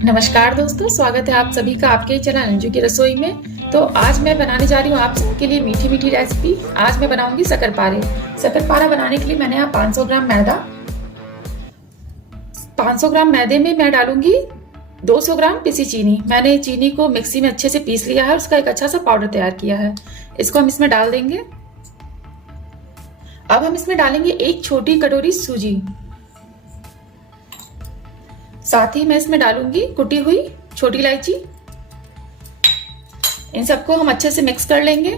नमस्कार दोस्तों, स्वागत है आप सभी का आपके चैनल अंजू की रसोई में। तो आज मैं बनाने जा रही हूँ आप सबके लिए मीठी मीठी रेसिपी। आज मैं बनाऊंगी शक्करपारे। शक्करपारा बनाने के लिए मैंने यहाँ 500 ग्राम मैदा, 500 ग्राम मैदे में मैं डालूंगी 200 ग्राम पिसी चीनी। मैंने चीनी को मिक्सी में अच्छे से पीस लिया है, उसका एक अच्छा सा पाउडर तैयार किया है। इसको हम इसमें डाल देंगे। अब हम इसमें डालेंगे एक छोटी कटोरी सूजी। साथ ही मैं इसमें डालूंगी कुटी हुई छोटी इलायची। इन सबको हम अच्छे से मिक्स कर लेंगे।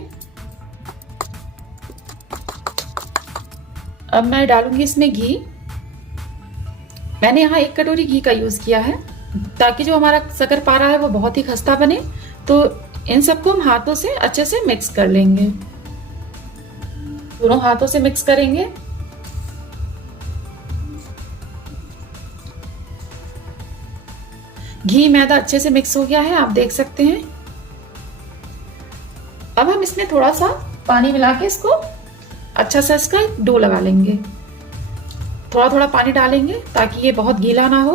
अब मैं डालूंगी इसमें घी। मैंने यहाँ 1 कटोरी घी का यूज किया है ताकि जो हमारा शक्करपारा है वो बहुत ही खस्ता बने। तो इन सबको हम हाथों से अच्छे से मिक्स कर लेंगे। दोनों हाथों से मिक्स करेंगे। घी मैदा अच्छे से मिक्स हो गया है, आप देख सकते हैं। अब हम इसमें थोड़ा सा पानी मिला के इसको अच्छा सा इसका डो लगा लेंगे। थोड़ा थोड़ा पानी डालेंगे ताकि ये बहुत गीला ना हो,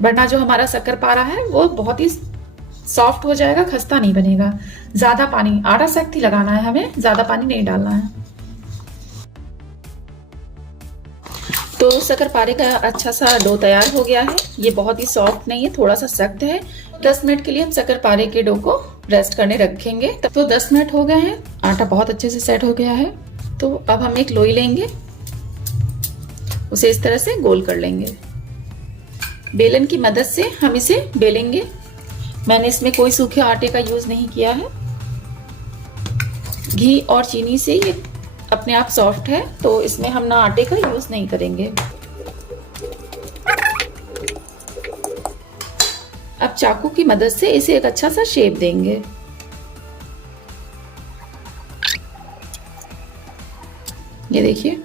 वरना जो हमारा शक्करपारा है वो बहुत ही सॉफ्ट हो जाएगा, खस्ता नहीं बनेगा। ज्यादा पानी आड़ा सख्त ही लगाना है, हमें ज्यादा पानी नहीं डालना है। तो शक्करपारे का अच्छा सा डो तैयार हो गया है। ये बहुत ही सॉफ्ट नहीं है, थोड़ा सा सख्त है। 10 मिनट के लिए हम शक्करपारे के डो को रेस्ट करने रखेंगे। तब तो 10 मिनट हो गए हैं, आटा बहुत अच्छे से सेट हो गया है। तो अब हम एक लोई लेंगे, उसे इस तरह से गोल कर लेंगे। बेलन की मदद से हम इसे बेलेंगे। मैंने इसमें कोई सूखे आटे का यूज नहीं किया है। घी और चीनी से ये अपने आप सॉफ्ट है, तो इसमें हम ना आटे का यूज नहीं करेंगे। अब चाकू की मदद से इसे एक अच्छा सा शेप देंगे। ये देखिए,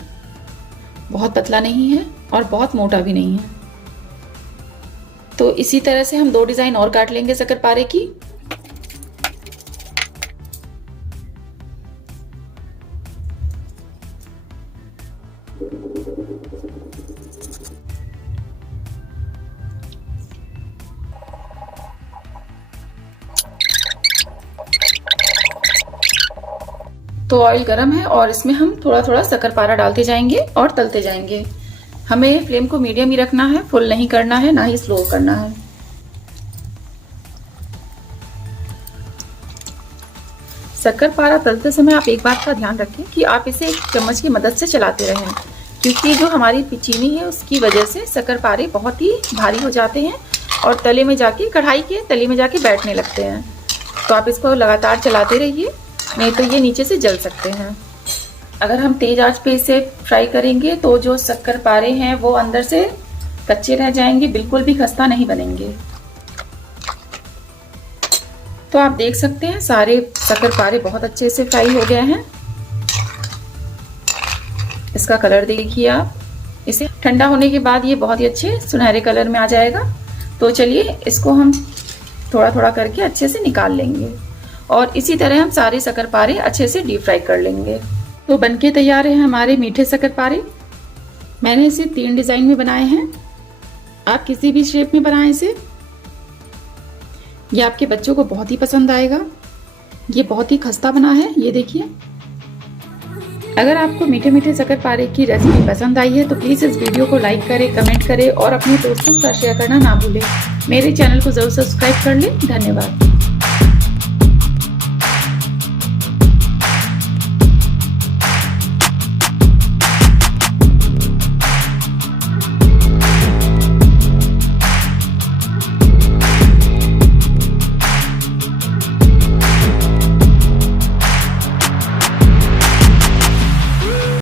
बहुत पतला नहीं है और बहुत मोटा भी नहीं है। तो इसी तरह से हम 2 डिजाइन और काट लेंगे शक्करपारे की। तो ऑयल गरम है और इसमें हम थोड़ा थोड़ा शक्करपारा डालते जाएंगे और तलते जाएंगे। हमें फ्लेम को मीडियम ही रखना है, फुल नहीं करना है, ना ही स्लो करना है। शक्करपारा तलते समय आप एक बात का ध्यान रखें कि आप इसे एक चम्मच की मदद से चलाते रहें, क्योंकि जो हमारी चीनी है उसकी वजह से शक्करपारे बहुत ही भारी हो जाते हैं और तले में जाके, कढ़ाई के तले में जाके बैठने लगते हैं। तो आप इसको लगातार चलाते रहिए, नहीं तो ये नीचे से जल सकते हैं। अगर हम तेज आंच पे इसे फ्राई करेंगे तो जो शक्करपारे हैं वो अंदर से कच्चे रह जाएंगे, बिल्कुल भी खस्ता नहीं बनेंगे। तो आप देख सकते हैं सारे शक्करपारे बहुत अच्छे से फ्राई हो गए हैं। इसका कलर देखिए आप। इसे ठंडा होने के बाद ये बहुत ही अच्छे सुनहरे कलर में आ जाएगा। तो चलिए इसको हम थोड़ा थोड़ा करके अच्छे से निकाल लेंगे और इसी तरह हम सारे शक्करपारे अच्छे से डीप फ्राई कर लेंगे। तो बनके तैयार है हमारे मीठे शक्करपारे। मैंने इसे 3 डिजाइन में बनाए हैं, आप किसी भी शेप में बनाएं इसे। ये आपके बच्चों को बहुत ही पसंद आएगा। ये बहुत ही खस्ता बना है, ये देखिए। अगर आपको मीठे मीठे शक्करपारे की रेसिपी पसंद आई है तो प्लीज इस वीडियो को लाइक करें, कमेंट करें और अपने दोस्तों के साथ शेयर करना ना भूलें। मेरे चैनल को जरूर सब्सक्राइब कर लें। धन्यवाद।